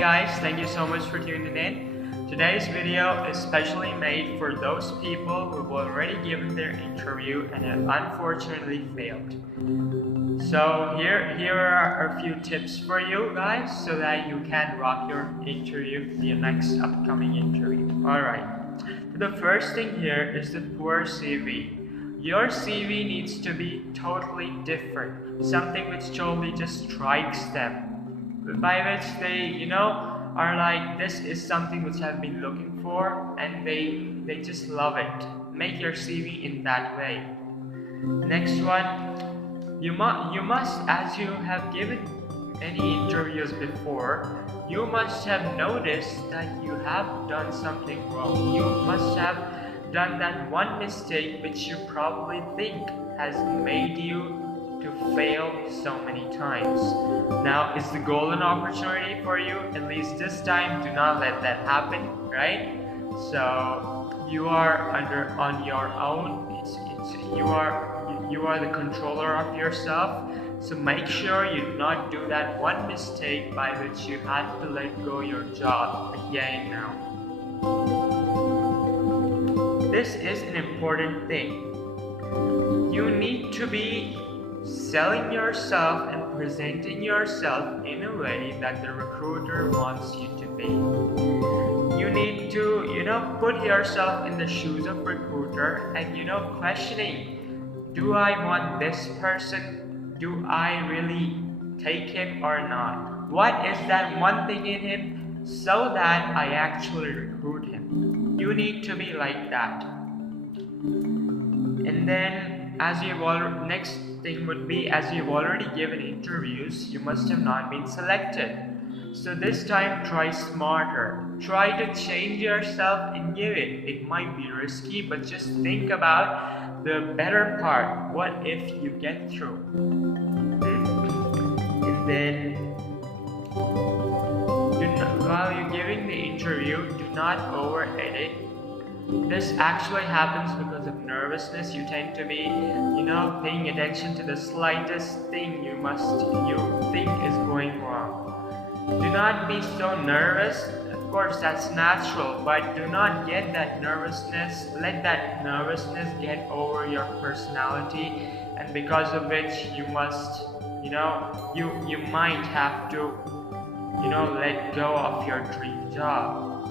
guys, thank you so much for tuning in. Today's video is specially made for those people who've already given their interview and have unfortunately failed. So here are a few tips for you guys so that you can rock your interview, your next upcoming interview. Alright, the first thing here is the poor CV. Your CV needs to be totally different, something which totally just strikes them, by which they, are like, this is something which I've been looking for, and they just love it. Make your CV in that way. Next one, you must, as you have given many interviews before, you must have noticed that you have done something wrong. You must have done that one mistake which you probably think has made you to fail so many times. Now it's the golden opportunity for you. At least this time, do not let that happen, right? So you are on your own. You are the controller of yourself. So make sure you do not do that one mistake by which you had to let go your job again now. This is an important thing. You need to be selling yourself and presenting yourself in a way that the recruiter wants you to be. You need to, put yourself in the shoes of recruiter and, questioning, do I want this person? Do I really take him or not? What is that one thing in him so that I actually recruit him? You need to be like that. And then next thing would be, as you've already given interviews, you must have not been selected. So this time, try smarter. Try to change yourself and give it. It might be risky, but just think about the better part. What if you get through? And then, while you're giving the interview, do not over-edit. This actually happens because of nervousness. You tend to be, paying attention to the slightest thing you think is going wrong. Do not be so nervous. Of course, that's natural, but do not get that nervousness. Let that nervousness get over your personality, and because of which you must, you might have to, let go of your dream job.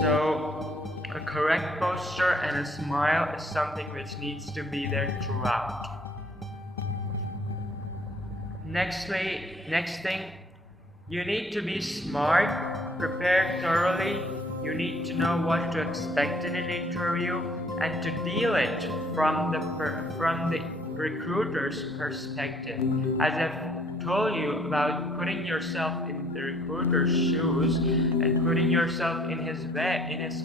So, a correct posture and a smile is something which needs to be there throughout. Next thing, you need to be smart, prepare thoroughly. You need to know what to expect in an interview and to deal it from the recruiter's perspective. As I've told you about putting yourself in the recruiter's shoes and putting yourself in his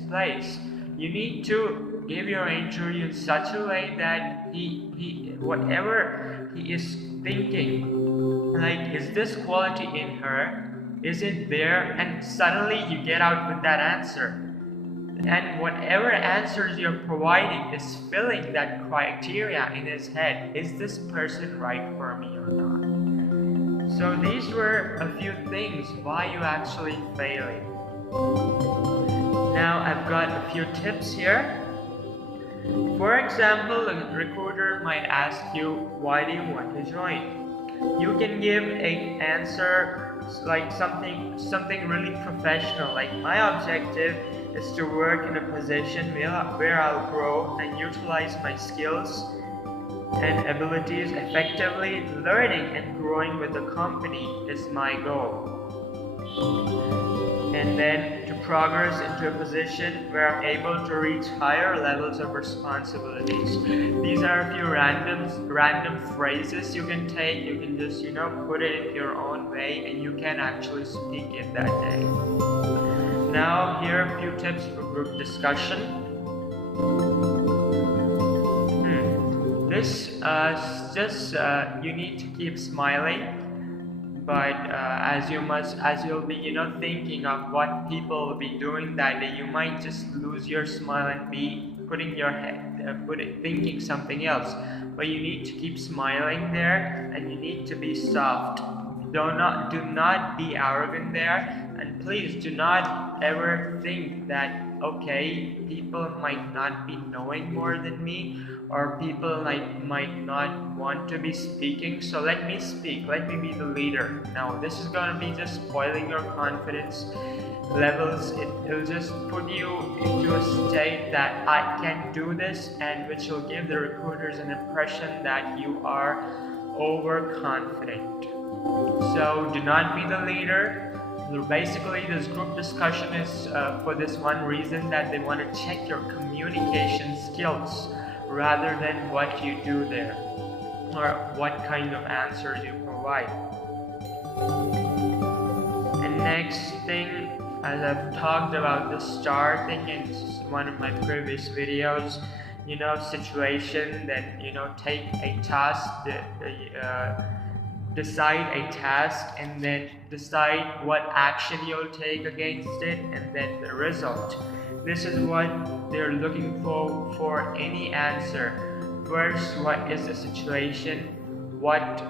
place, you need to give your interview in such a way that he whatever he is thinking, like, is this quality in her? Is it there? And suddenly you get out with that answer. And whatever answers you're providing is filling that criteria in his head. Is this person right for me or not? So these were a few things why you actually failing. Now I've got a few tips here. For example, a recruiter might ask you, why do you want to join? You can give an answer like something really professional, like, my objective is to work in a position where I'll grow and utilize my skills and abilities effectively. Learning and growing with the company is my goal. And then to progress into a position where I'm able to reach higher levels of responsibilities. These are a few random phrases you can take. You can just, put it in your own way, and you can actually speak it that day. Now, here are a few tips for group discussion. You need to keep smiling. But as you'll be, thinking of what people will be doing that day, you might just lose your smile and be thinking something else. But you need to keep smiling there, and you need to be soft. do not be arrogant there, and please do not ever think that okay, people might not be knowing more than me, or people might not want to be speaking, so let me speak, let me be the leader. No, this is gonna be just spoiling your confidence levels. It'll just put you into a state that I can do this, and which will give the recruiters an impression that you are overconfident. So do not be the leader. Basically, this group discussion is for this one reason, that they want to check your communication skills rather than what you do there or what kind of answers you provide. And next thing, as I've talked about the STAR thing in one of my previous videos, situation that take a task, decide a task, and then decide what action you'll take against it, and then the result. This is what they're looking for any answer. First, what is the situation, what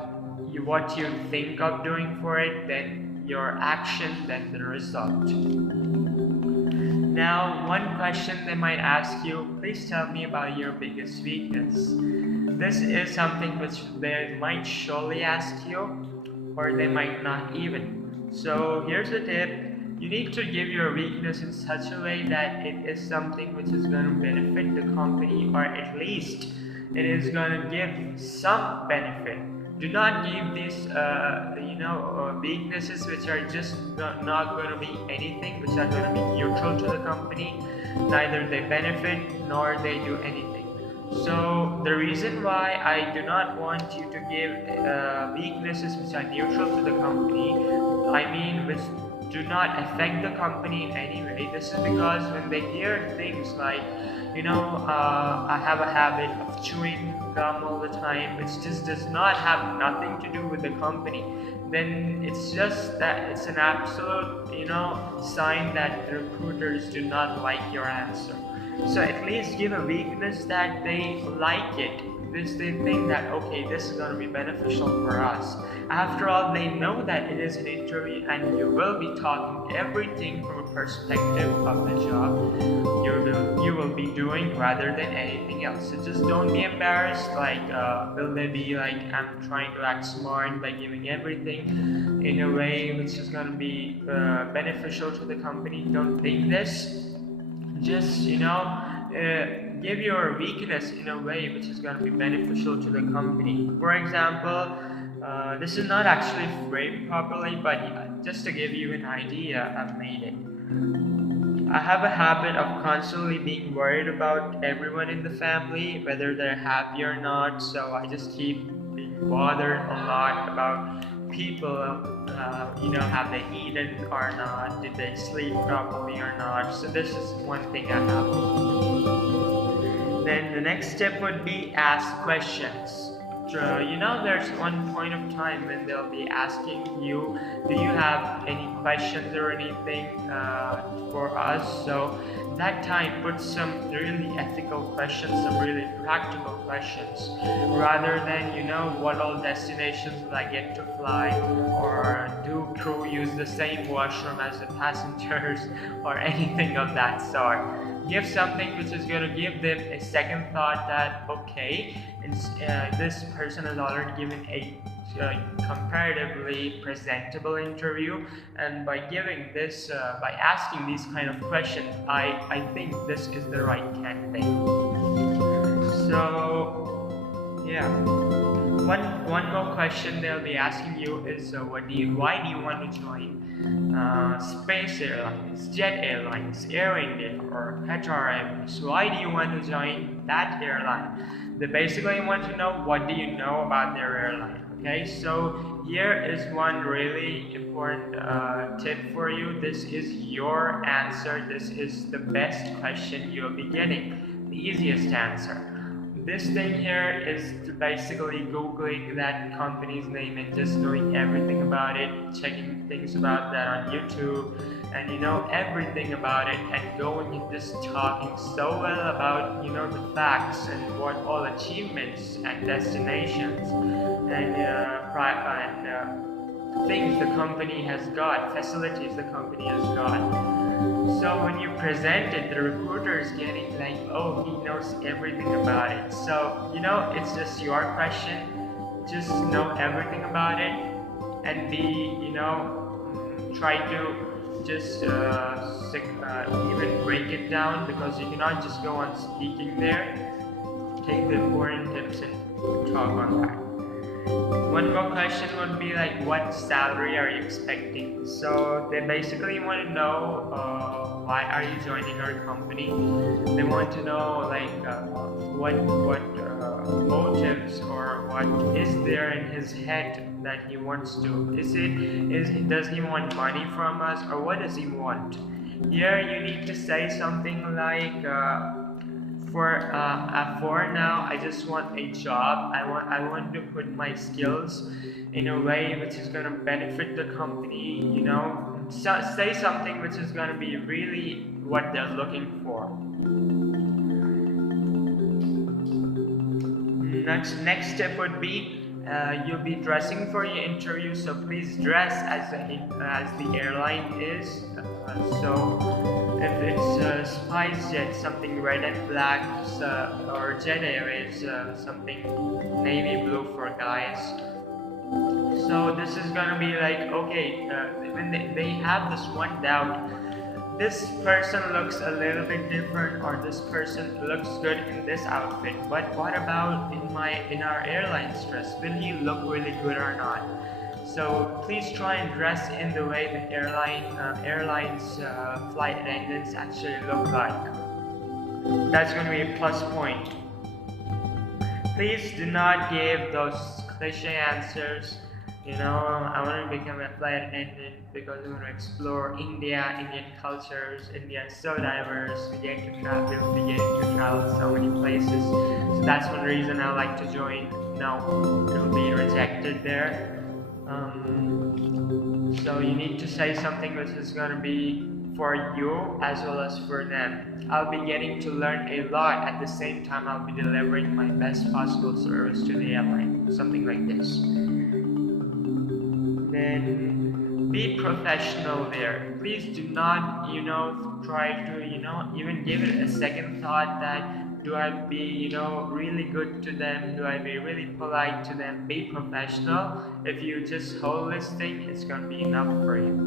you think of doing for it, then your action, then the result. Now, one question they might ask you, please tell me about your biggest weakness. This is something which they might surely ask you, or they might not even. So here's a tip. You need to give your weakness in such a way that it is something which is going to benefit the company, or at least it is going to give some benefit. Do not give these weaknesses which are just not going to be anything, which are going to be neutral to the company. Neither they benefit nor they do anything. So the reason why I do not want you to give weaknesses which are neutral to the company, I mean which do not affect the company in any way, this is because when they hear things like, I have a habit of chewing gum all the time, which just does not have nothing to do with the company, then it's just that it's an absolute, sign that the recruiters do not like your answer. So at least give a weakness that they like it. They think that, okay, this is going to be beneficial for us. After all, they know that it is an interview and you will be talking everything from a perspective of the job you will be doing rather than anything else. So just don't be embarrassed, will they be like, I'm trying to act smart by giving everything in a way which is going to be beneficial to the company. Don't think this. Just, give your weakness in a way which is going to be beneficial to the company. For example, this is not actually framed properly, but just to give you an idea, I've made it. I have a habit of constantly being worried about everyone in the family, whether they're happy or not, so I just keep being bothered a lot about people, have they eaten or not, did they sleep properly or not. So this is one thing I have. Then the next step would be ask questions. There's one point of time when they'll be asking you, do you have any questions or anything for us? So that time put some really ethical questions, some really practical questions, rather than what all destinations will I get to fly, or do crew use the same washroom as the passengers, or anything of that sort. Give something which is going to give them a second thought that, okay, this person has already given a comparatively presentable interview, and by giving this, by asking these kind of questions, I think this is the right candidate. So yeah, one more question they'll be asking you is, why do you want to join space airlines, jet airlines, Air India, or Qatar Airways? Why do you want to join that airline? They basically want to know, what do you know about their airline? Okay, so here is one really important tip for you. This is your answer. This is the best question you'll be getting, the easiest answer. This thing here is basically googling that company's name and just knowing everything about it, checking things about that on YouTube, and everything about it, and going and just talking so well about the facts and what all achievements and destinations and things the company has got, facilities the company has got. So when you present it, the recruiter is getting like, oh, he knows everything about it. So, it's just your question. Just know everything about it and try to just even break it down, because you cannot just go on speaking there. Take the important tips and talk on that. One more question would be like, what salary are you expecting? So they basically want to know why are you joining our company. They want to know like what motives or what is there in his head that he wants to. Does he want money from us, or what does he want? Here you need to say something like, for now, I just want a job. I want to put my skills in a way which is going to benefit the company. Say something which is going to be really what they're looking for. Next step would be, you'll be dressing for your interview, so please dress as the airline is. So if it's SpiceJet, something red and black, or Jet Airways, something navy blue for guys. So this is gonna be like, okay, when they have this one doubt, this person looks a little bit different, or this person looks good in this outfit, but what about in our airline's dress? Will he look really good or not? So please try and dress in the way the airline's flight attendants actually look like. That's going to be a plus point. Please do not give those cliche answers. I want to become a flight attendant because I want to explore India, Indian cultures. India is so diverse. We get to travel so many places. So that's one reason I like to join. No, it will be rejected there. So you need to say something which is going to be for you as well as for them. I'll be getting to learn a lot. At the same time, I'll be delivering my best possible service to the airline. Something like this. Then be professional there. Please do not, try to, even give it a second thought that, do I be, really good to them? Do I be really polite to them? Be professional. If you just hold this thing, it's gonna be enough for you.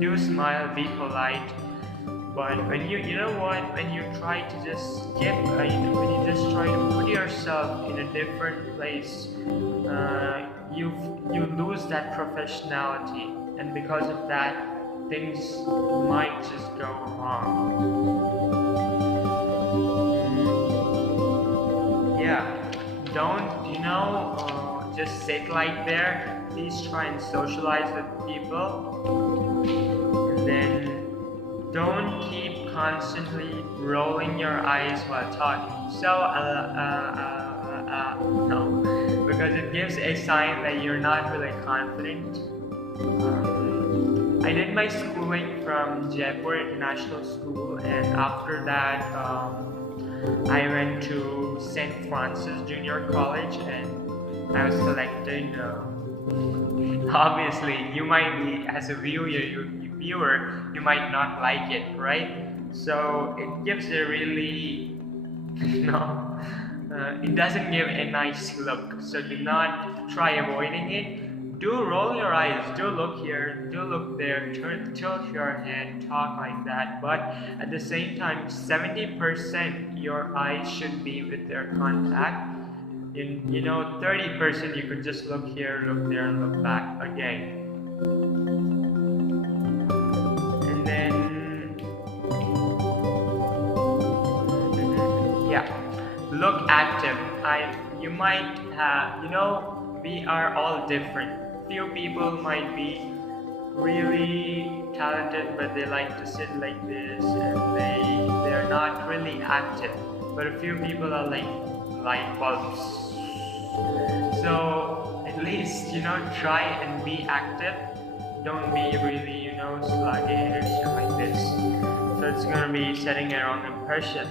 Do smile, be polite. But when when you try to just skip, when you just try to put yourself in a different place, you lose that professionality, and because of that, things might just go wrong. Yeah, don't just sit like there. Please try and socialize with people, and then don't keep constantly rolling your eyes while talking. So no, because it gives a sign that you're not really confident. I did my schooling from Jaipur International School, and after that I went to St. Francis Junior College, and I was selected. Obviously, you might be, as a viewer, you might not like it, right? So it gives a really, it doesn't give a nice look. So do not try avoiding it. Do roll your eyes, do look here, do look there, tilt your head, talk like that, but at the same time, 70% your eyes should be with their contact. In 30% you could just look here, look there, and look back again. And then, yeah, look active. You might have, we are all different. Few people might be really talented, but they like to sit like this, and they're not really active. But a few people are like light bulbs. So at least try and be active. Don't be really sluggish or like this. So it's gonna be setting a wrong impression.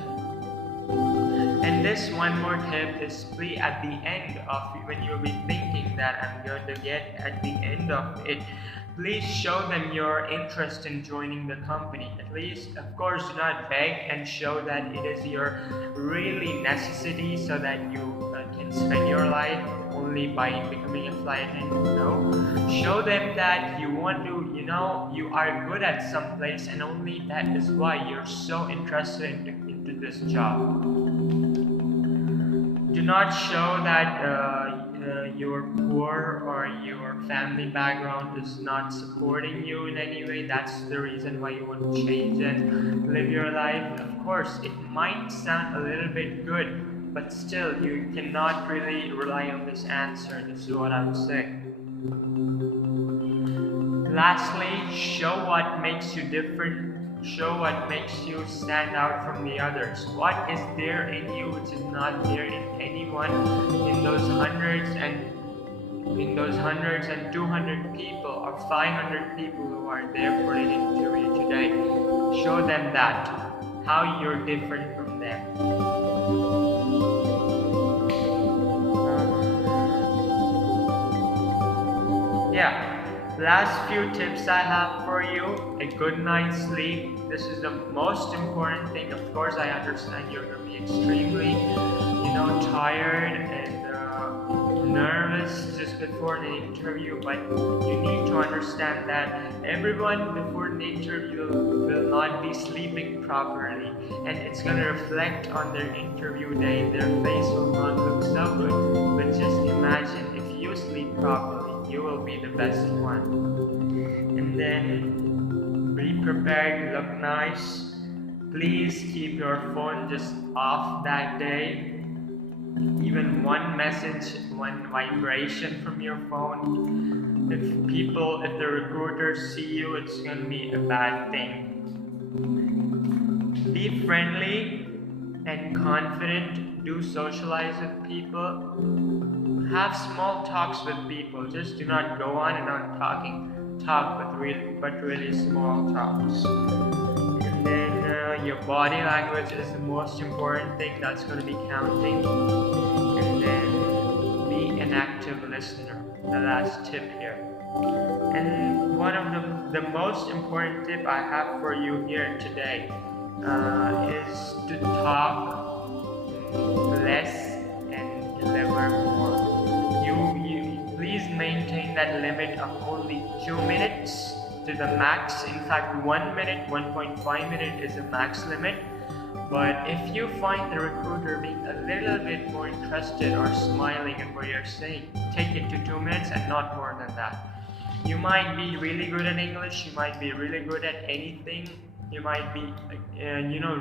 And this one more tip is please at the end of when you'll be thinking that I'm going to get at the end of it, please show them your interest in joining the company. At least, of course, do not beg, and show that it is your really necessity so that you can spend your life only by becoming a flight attendant. No, show them that you want to, you are good at some place, and only that is why you're so interested into this job. Do not show that you're poor or your family background is not supporting you in any way. That's the reason why you want to change and live your life. Of course, it might sound a little bit good, but still, you cannot really rely on this answer. This is what I would say. Lastly, show what makes you different. Show what makes you stand out from the others. What is there in you which is not there in anyone in those hundreds and 200 people or 500 people who are there for the interview today? Show them that, how you're different from them. Yeah. Last few tips I have for you: a good night's sleep. This is the most important thing. Of course, I understand you're going to be extremely, tired and nervous just before the interview, but you need to understand that everyone before the interview will not be sleeping properly, and it's going to reflect on their interview day. Their face will not look so good, but just imagine if you sleep properly, you will be the best one. And then be prepared, look nice. Please keep your phone just off that day. Even one message, one vibration from your phone, if the recruiters see you, it's gonna be a bad thing. Be friendly and confident. Do socialize with people. Have small talks with people. Just do not go on and on talk, but really small talks. And then your body language is the most important thing that's going to be counting. And then be an active listener. The last tip here. And one of the most important tip I have for you here today is to talk less and deliver more. Please maintain that limit of only 2 minutes to the max. In fact, 1 minute, 1.5 minutes is the max limit. But if you find the recruiter being a little bit more interested or smiling at what you're saying, take it to 2 minutes and not more than that. You might be really good at English, you might be really good at anything, you might be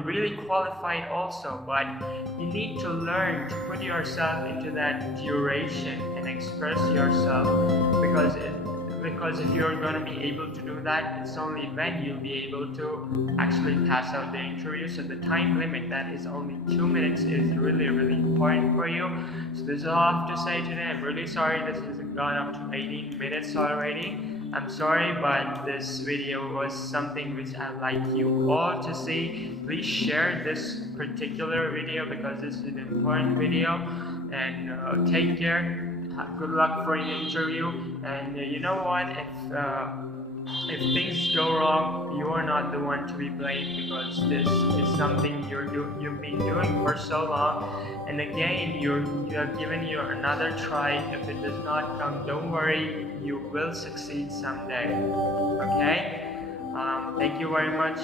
really qualified also, but you need to learn to put yourself into that duration and express yourself, because if you're going to be able to do that, it's only then you'll be able to actually pass out the interview. So the time limit that is only 2 minutes is really, really important for you. So this is all I have to say today. I'm really sorry this has gone up to 18 minutes already. I'm sorry, but this video was something which I'd like you all to see. Please share this particular video because this is an important video, and take care. Good luck for your interview, and you know what, if things go wrong, you are not the one to be blamed, because this is something you've been doing for so long, and again you have given you another try. If it does not come, don't worry, you will succeed someday. Okay, thank you very much.